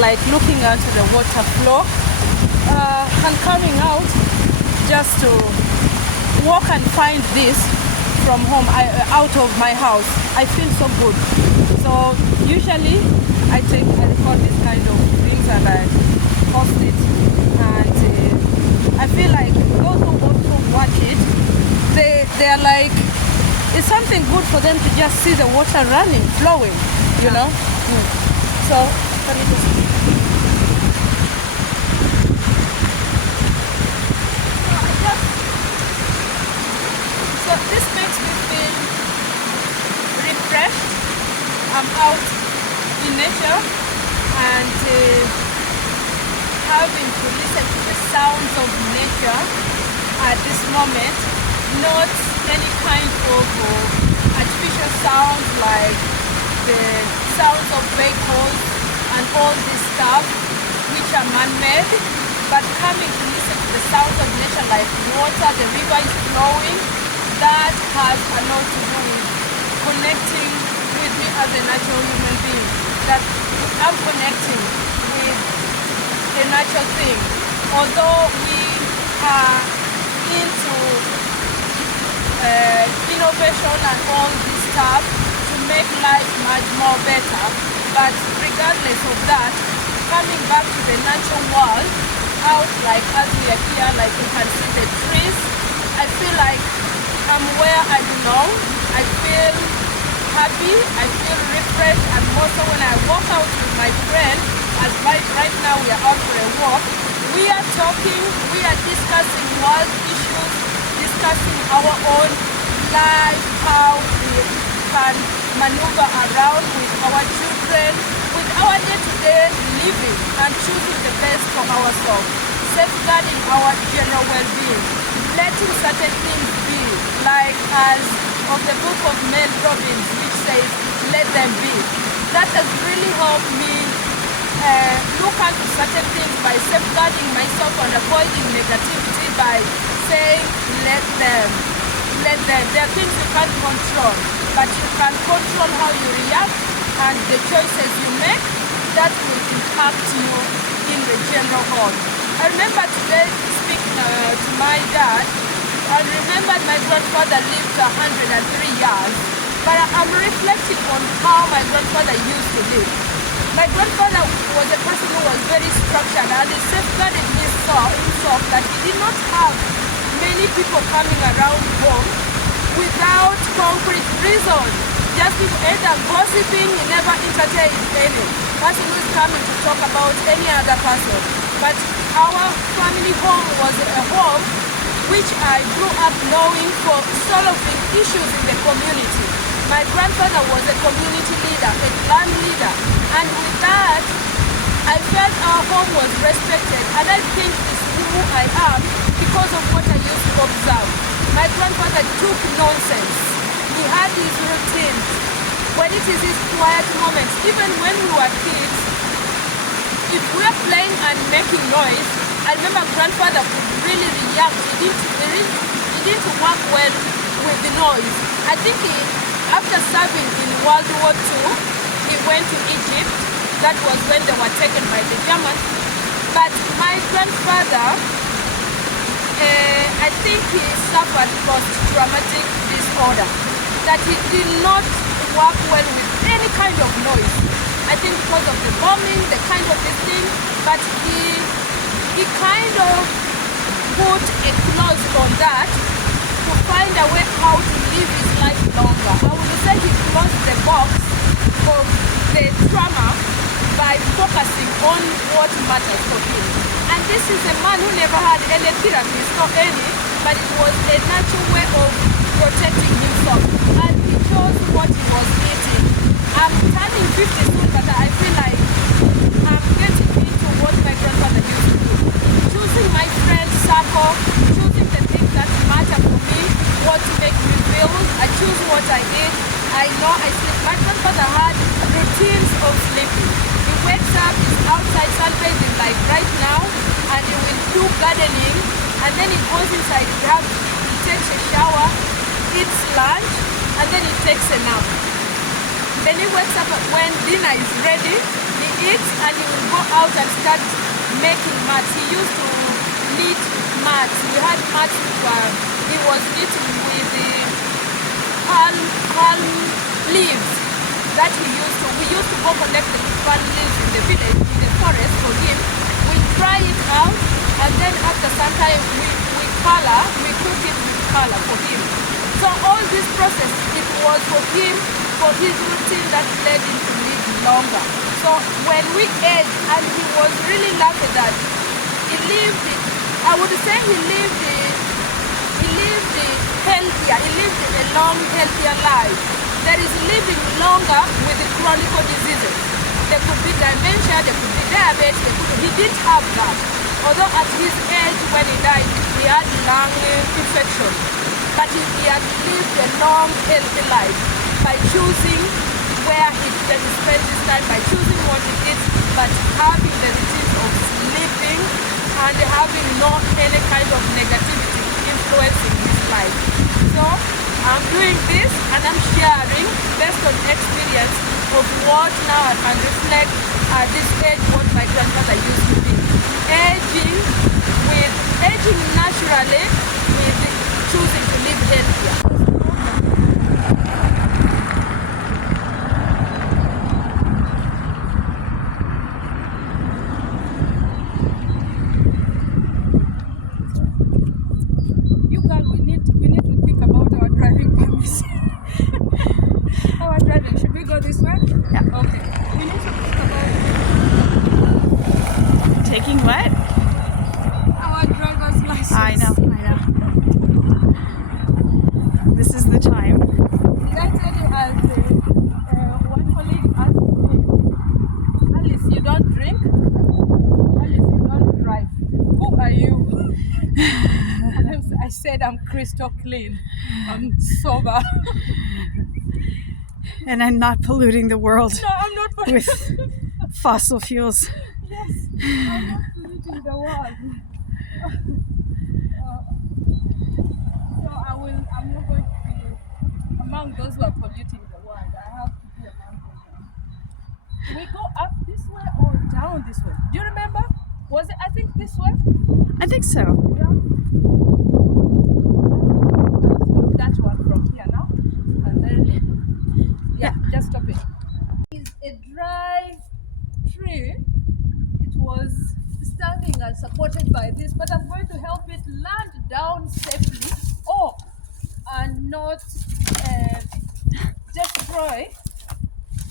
like looking at the water flow and coming out just to walk and find this from home, out of my house. I feel so good. So usually I record this kind of things and I post it, and I feel like those who also watch it, they are like, it's something good for them to just see the water running, flowing, you know. So can you just so this makes me feel refreshed. I'm out in nature and having to listen to the sounds of nature at this moment, not any kind of artificial sounds like the sounds of vehicles and all this stuff which are man-made, but coming to listen to the sounds of nature like water, the river is flowing. That has a lot to do with connecting with me as a natural human being, that I'm connecting with a natural thing. Although we are into innovation and all this stuff to make life much more better, but regardless of that, coming back to the natural world, out like as we are here, like you can see the trees, I feel like I'm where I belong. I feel happy, I feel refreshed, and also when I walk out with my friend, as right now we are out for a walk, we are talking, we are discussing world issues, discussing our own life, how we can maneuver around with our children, with our day-to-day living, and choosing the best for ourselves, safeguarding our general well-being, letting certain things be, like as of the book of Mel Robbins, which says, let them be. That has really helped me look into certain things by safeguarding myself and avoiding negativity by saying, let them. There are things you can't control, but you can control how you react and the choices you make that will impact you in the general whole. I remember today speaking to my dad, I remembered my grandfather lived 103 years, but I'm reflecting on how my grandfather used to live. My grandfather was a person who was very structured and he safeguarded himself that he did not have many people coming around home without concrete reasons. Just people either gossiping, he never entertained any person who is coming to talk about any other person. But our family home was a home which I grew up knowing for solving issues in the community. My grandfather was a community leader, a clan leader, and with that, I felt our home was respected, and I think it's who I am because of what I used to observe. My grandfather took nonsense. He had his routines. When it is his quiet moments, even when we were kids, if we are playing and making noise, I remember grandfather could really react. He didn't work well with the noise. I think after serving in World War II, he went to Egypt. That was when they were taken by the Germans. But my grandfather, I think he suffered post-traumatic disorder, that he did not work well with any kind of noise. I think because of the bombing, the kind of this thing, but he kind of put a clause on that to find a way how to live his life longer. I would say he closed the box of the trauma by focusing on what matters for him. And this is a man who never had any therapist or any, but it was a natural way of protecting himself. And he chose what he was eating. I'm turning 50 soon, but I feel like I'm getting into what my grandfather used to do. Choosing my friend circle, choosing the things that matter for me, what to make me feel. I choose what I eat. I know I sleep. My grandfather had routines of sleeping. He wakes up, he's outside sunbathing like right now, and he will do gardening, and then he goes inside, he takes a shower, eats lunch, and then he takes a nap. Then he wakes up when dinner is ready, he eats, out and start making mats. He used to knit mats. We had mats he was knitting with the palm leaves that we used to go collect the palm leaves in the village, in the forest for him. We dry it out, and then after some time we cook it with color for him. So all this process, it was for him, for his routine that led him to live longer. So when we aged, and he was really lucky that he lived, I would say he lived healthier, he lived a long, healthier life. There is living longer with the chronic diseases. There could be dementia, there could be diabetes, he didn't have that. Although at his age when he died, he had lung infection. But he had lived a long, healthy life by choosing where he can spend his time, by choosing what he eats, but having the routine of sleeping and having no any kind of negativity influencing his life. So I'm doing this and I'm sharing based on experience of what now I can reflect at this age what my grandfather used to be. Aging naturally with choosing to live healthier. This way? Yeah. Okay. We need to think about taking what? Our driver's license. I know. This is the time. Did I tell you as one colleague asked me, Alice, you don't drink? Alice, you don't drive. Who are you? And I said I'm crystal clean. I'm sober. And I'm not polluting the world. No, I'm not polluting. With fossil fuels. Yes, I'm not polluting the world. So I'm not going to be among those who are polluting the world. I have to be among them. We go up this way or down this way? Do you remember? Was it, I think, this way? I think so. Yeah. That one from here now. And then, yeah, just stop it. It's a dry tree. It was standing and supported by this, but I'm going to help it land down safely and not destroy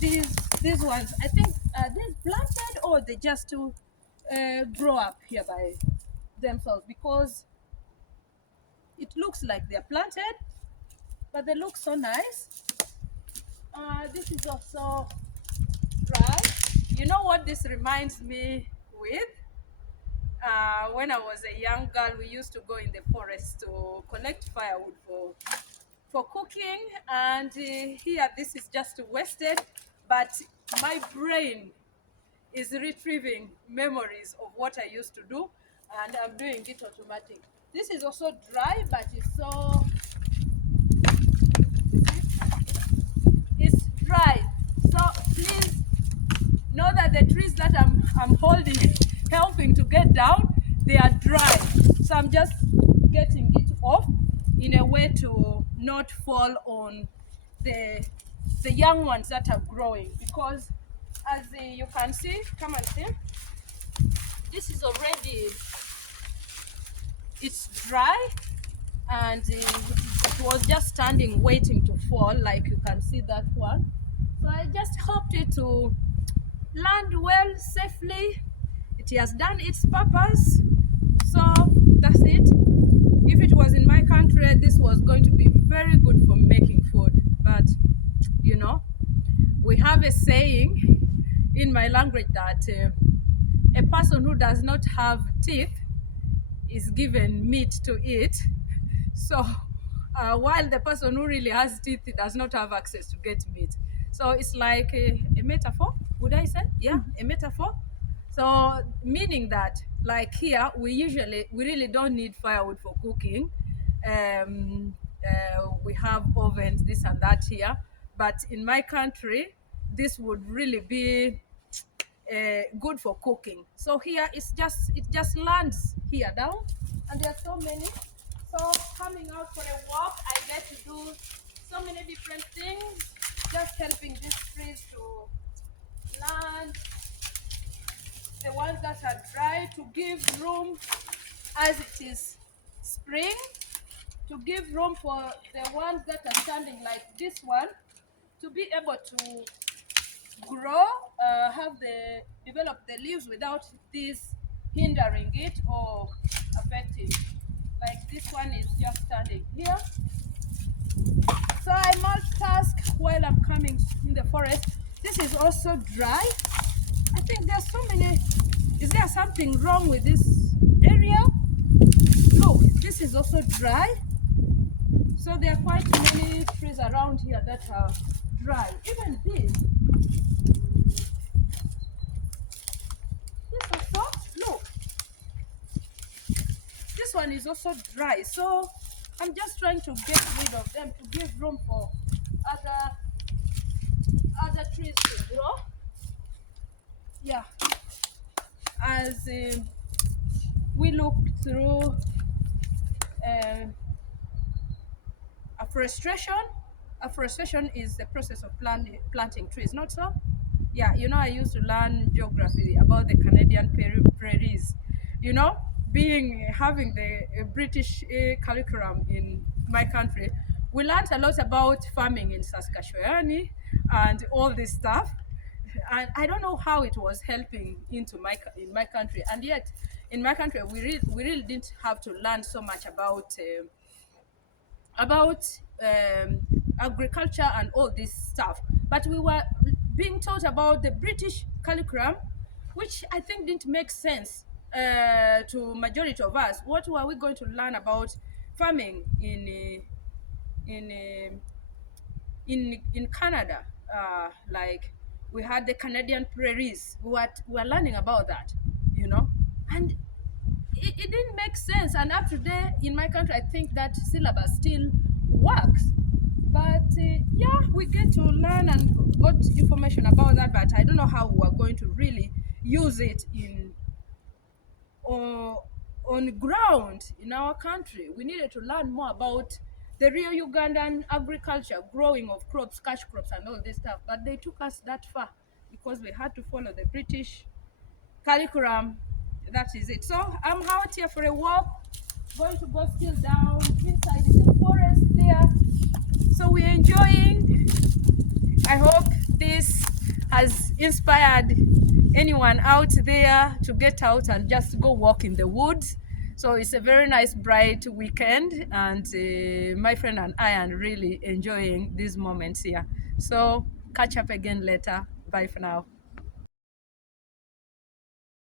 these ones. I think they're planted or they just to grow up here by themselves, because it looks like they're planted, but they look so nice. This is also dry. You know what this reminds me with? When I was a young girl, we used to go in the forest to collect firewood for cooking, and here this is just wasted, but my brain is retrieving memories of what I used to do, and I'm doing it automatic. This is also dry, but it's dry. So please know that the trees that I'm holding, helping to get down, they are dry. So I'm just getting it off in a way to not fall on the young ones that are growing, because as you can see, come and see, this is already, it's dry, and it was just standing waiting to fall, like you can see that one. So I just helped it to land well, safely. It has done its purpose, so that's it. If it was in my country, this was going to be very good for making food, but you know, we have a saying in my language that a person who does not have teeth is given meat to eat. So while the person who really has teeth does not have access to get meat. So it's like a metaphor, would I say? Yeah, a metaphor. So meaning that, like here, we really don't need firewood for cooking. We have ovens, this and that here. But in my country, this would really be good for cooking. So here it just lands here down, and there are so many. So coming out for a walk, I get to do so many different things, just helping these trees to land, the ones that are dry, to give room as it is spring, to give room for the ones that are standing like this one to be able to grow, develop the leaves without this hindering it or affecting. Like this one is just standing here. So I multitask while I'm coming in the forest. This is also dry. I think there's so many. Is there something wrong with this area? Look, this is also dry. So there are quite many trees around here that are dry. Even this. This also, look. This one is also dry. So I'm just trying to get rid of them to give room for other trees to grow. Yeah. As we look through afforestation. Afforestation is the process of planting trees, not so? Yeah, you know, I used to learn geography about the Canadian prairies. You know, having the British curriculum in my country, we learned a lot about farming in Saskatchewan and all this stuff. And I don't know how it was helping in my country, and yet in my country we really didn't have to learn so much about agriculture and all this stuff, but we were being taught about the British curriculum, which I think didn't make sense to majority of us. What were we going to learn about farming in in Canada? Like we had the Canadian prairies. We were learning about that, you know, and it didn't make sense. And up to today in my country, I think that syllabus still works. But yeah, we get to learn and got information about that, but I don't know how we're going to really use it on ground in our country. We needed to learn more about the real Ugandan agriculture, growing of crops, cash crops, and all this stuff. But they took us that far because we had to follow the British curriculum. That is it. So I'm out here for a walk, going to go still down inside in the forest there. So we're enjoying. I hope this has inspired anyone out there to get out and just go walk in the woods. So it's a very nice bright weekend, and my friend and I are really enjoying these moments here. So catch up again later. Bye for now.